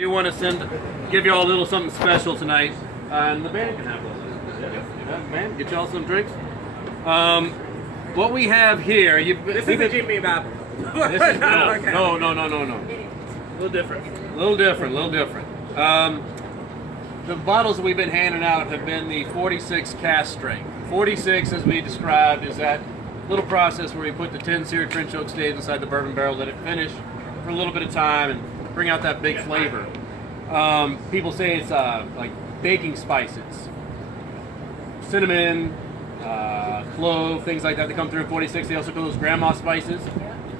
We want to give you all a little something special tonight, and the band can have those. Yeah, man, get y'all some drinks. What we have here, This isn't Jimmy Babel. No. A little different. A little different. The bottles that we've been handing out have been the 46 cast strength. 46, as we described, is that little process where you put the 10 seared French oak staves inside the bourbon barrel, let it finish for a little bit of time, and bring out that big flavor. People say it's like baking spices, cinnamon, clove, things like that that come through in 46. They also call those grandma spices.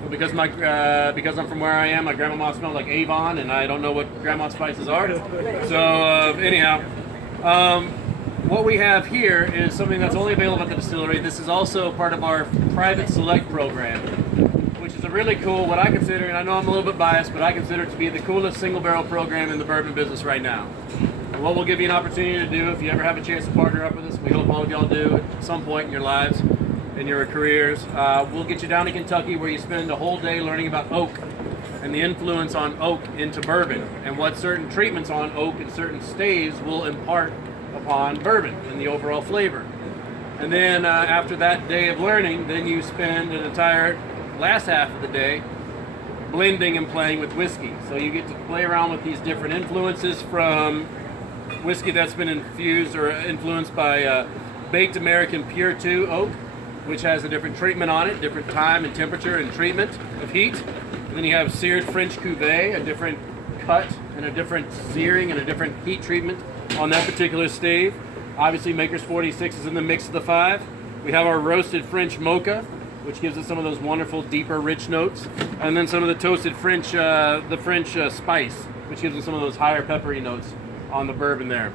But because I'm from where I am, my grandma smelled like Avon, and I don't know what grandma spices are. So anyhow, what we have here is something that's only available at the distillery. This is also part of our private select program, which is a really cool, what I consider, and I know I'm a little bit biased, but I consider it to be the coolest single barrel program in the bourbon business right now. And what we'll give you an opportunity to do, if you ever have a chance to partner up with us, we hope all of y'all do at some point in your lives, in your careers, we'll get you down to Kentucky where you spend a whole day learning about oak and the influence on oak into bourbon and what certain treatments on oak and certain staves will impart upon bourbon and the overall flavor. And then after that day of learning, then you spend an entire last half of the day blending and playing with whiskey. So you get to play around with these different influences from whiskey that's been infused or influenced by baked American Pure 2 oak, which has a different treatment on it, different time and temperature and treatment of heat. And then you have seared French Cuvée, a different cut and a different searing and a different heat treatment on that particular stave. Obviously Maker's 46 is in the mix of the five. We have our roasted French Mocha, which gives us some of those wonderful, deeper, rich notes. And then some of the toasted French, spice, which gives us some of those higher peppery notes on the bourbon there.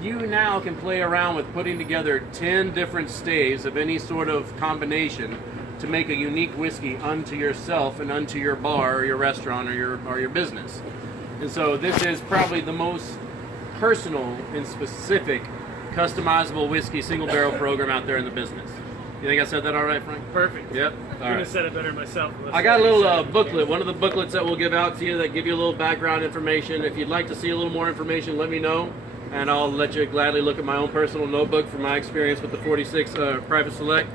You now can play around with putting together 10 different staves of any sort of combination to make a unique whiskey unto yourself and unto your bar or your restaurant or your business. And so this is probably the most personal and specific customizable whiskey single barrel program out there in the business. You think I said that all right, Frank? Perfect. Yep. I could have said it better myself. I got a little booklet, one of the booklets that we'll give out to you that give you a little background information. If you'd like to see a little more information, let me know, and I'll let you gladly look at my own personal notebook from my experience with the 46 Private Select.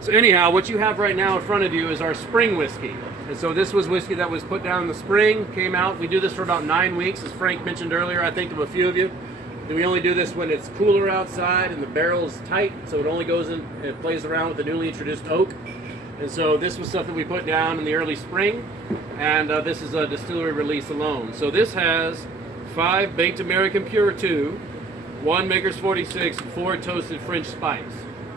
So anyhow, what you have right now in front of you is our spring whiskey. And so this was whiskey that was put down in the spring, came out. We do this for about 9 weeks, as Frank mentioned earlier, I think of a few of you. And we only do this when it's cooler outside and the barrel is tight, so it only goes in and it plays around with the newly introduced oak. And so this was something we put down in the early spring, and this is a distillery release alone. So this has 5 baked American Pure 2, 1 Maker's 46, 4 toasted French spice.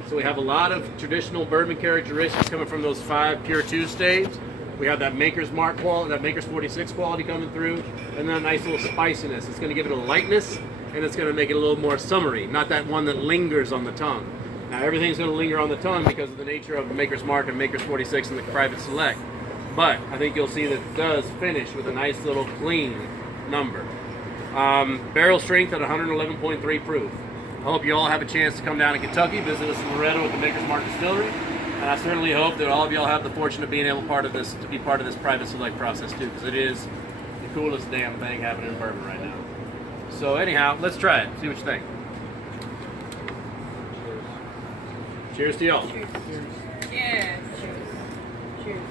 So we have a lot of traditional bourbon characteristics coming from those 5 Pure 2 staves. We have that Maker's Mark quality, that Maker's 46 quality coming through, and then a nice little spiciness. It's going to give it a lightness, and it's going to make it a little more summery, not that one that lingers on the tongue. Now everything's going to linger on the tongue because of the nature of Maker's Mark and Maker's 46 and the Private Select. But I think you'll see that it does finish with a nice little clean number. Barrel strength at 111.3 proof. I hope you all have a chance to come down to Kentucky, visit us in Loretto at the Maker's Mark Distillery. And I certainly hope that all of y'all have the fortune of being able to be part of this Private Select process too, because it is the coolest damn thing happening in bourbon right now. So anyhow, let's try it. See what you think. Cheers to y'all. Cheers. Yeah. Cheers. Cheers.